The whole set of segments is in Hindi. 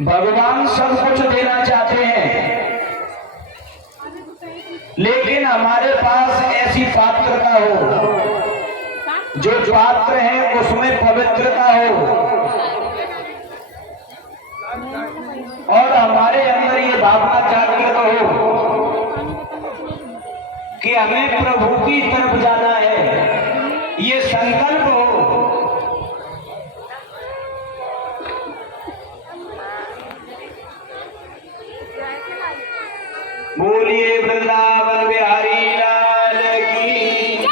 भगवान सब कुछ देना चाहते हैं, लेकिन हमारे पास ऐसी पात्रता हो, जो पात्र है उसमें पवित्रता हो और हमारे अंदर ये भावना जागृत हो कि हमें प्रभु की तरफ जाना है, ये संकल्प हो। बोलिए वृंदावन बिहारी लाल की,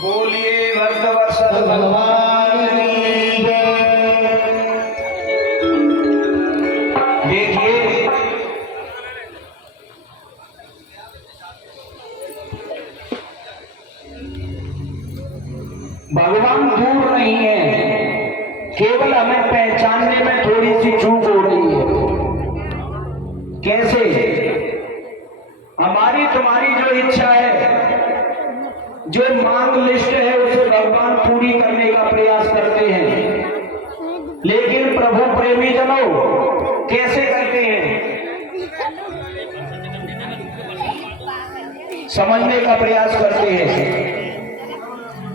बोलिए भक्तवत्सल भगवान की। देखिए भगवान दूर नहीं है, केवल हमें पहचानने में थोड़ी सी चूक हो रही है। कैसे? हमारी तुम्हारी जो इच्छा है, जो मांग लिस्ट है, उसे भगवान पूरी करने का प्रयास करते हैं, लेकिन प्रभु प्रेमी जनों कैसे करते हैं, समझने का प्रयास करते हैं।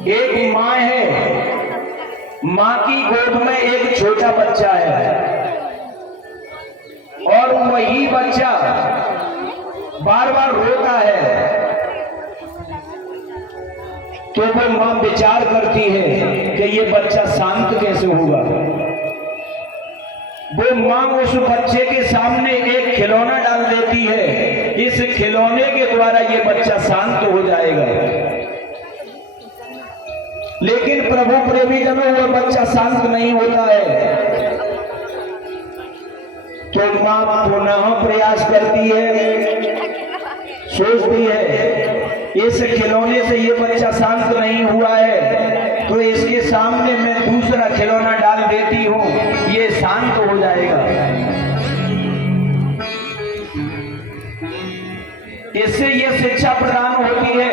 एक माँ है, माँ की गोद में एक छोटा बच्चा है और वही बच्चा बार बार रोता है, तो वो मां विचार करती है कि ये बच्चा शांत कैसे होगा। वो मां उस बच्चे के सामने एक खिलौना डाल देती है, इस खिलौने के द्वारा ये बच्चा शांत हो जाएगा। लेकिन प्रभु प्रेमी जनों वो बच्चा शांत नहीं होता है, तो मां पुनः प्रयास करती है, सोचती है इस खिलौने से ये बच्चा शांत नहीं हुआ है, तो इसके सामने मैं दूसरा खिलौना डाल देती हूँ, ये शांत हो जाएगा। इससे ये शिक्षा प्रदान होती है,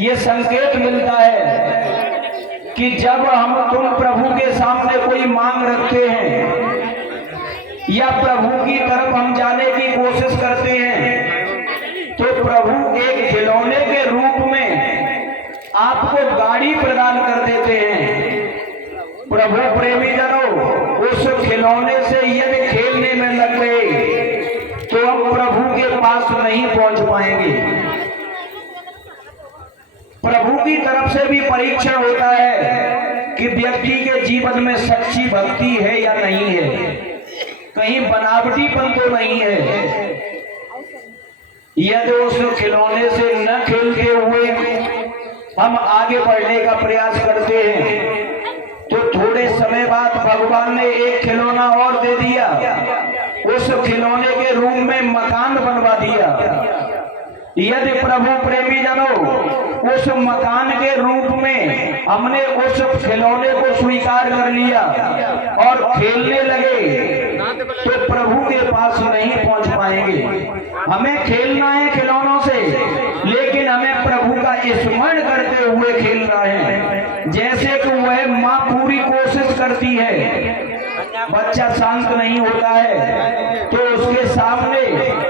ये संकेत मिलता है कि जब तुम प्रभु के सामने कोई मांग रखते हैं या प्रभु की तरफ हम जाने की कोशिश करते हैं, तो प्रभु एक खिलौने के रूप में आपको गाड़ी प्रदान कर देते हैं। प्रभु प्रेमी जनों, उस खिलौने से यदि खेलने में लग गए तो हम प्रभु के पास नहीं पहुंच पाएंगे। प्रभु की तरफ से भी परीक्षण होता है कि व्यक्ति के जीवन में सच्ची भक्ति है या नहीं है, कहीं बनावटीपन तो नहीं है। यदि उस खिलौने से न खेलते हुए हम आगे बढ़ने का प्रयास करते हैं, तो थोड़े समय बाद भगवान ने एक खिलौना और दे दिया, उस खिलौने के रूप में मकान बनवा दिया। यदि प्रभु प्रेमी जनों उस मकान के रूप में हमने उस खिलौने को स्वीकार कर लिया और खेलने लगे, तो प्रभु के पास नहीं पहुंच पाएंगे। हमें खेलना है खिलौनों से, लेकिन हमें प्रभु का स्मरण करते हुए खेलना है। जैसे कि वह माँ पूरी कोशिश करती है, बच्चा शांत नहीं होता है, तो उसके सामने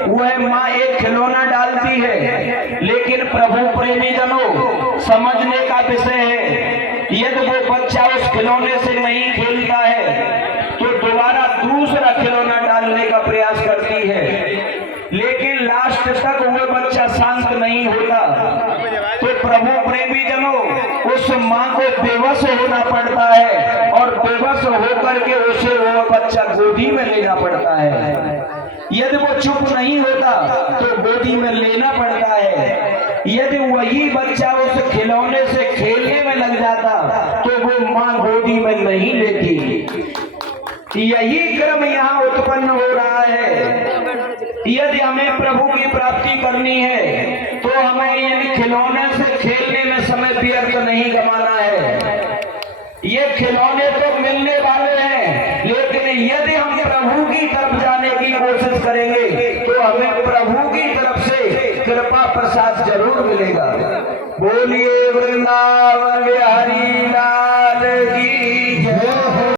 वह माँ एक खिलौना डालती है, लेकिन प्रभु प्रेमी जनों समझने का विषय है, यदि वो बच्चा उस खिलौने से नहीं खेलता है तो दोबारा दूसरा खिलौना डालने का प्रयास करती है, लेकिन लास्ट तक वो बच्चा शांत नहीं होता। तो प्रभु प्रेमी जनों उस माँ को बेबस होना पड़ता है और बेबस होकर के उसे वो बच्चा गोदी में लेना पड़ता है। यदि वो चुप नहीं होता तो गोदी में लेना पड़ता है। यदि वही बच्चा उस खिलौने से खेलने में लग जाता तो वो माँ गोदी में नहीं लेती। यही क्रम यहाँ उत्पन्न हो रहा है। यदि हमें प्रभु की प्राप्ति करनी है तो हमें इन खिलौने से खेलने में समय व्यर्थ नहीं गंवाना है। ये खिलौने तो मिलने वाले हैं, लेकिन यदि हम प्रभु की तरफ जाने की कोशिश करेंगे तो हमें प्रभु की तरफ से कृपा प्रसाद जरूर मिलेगा।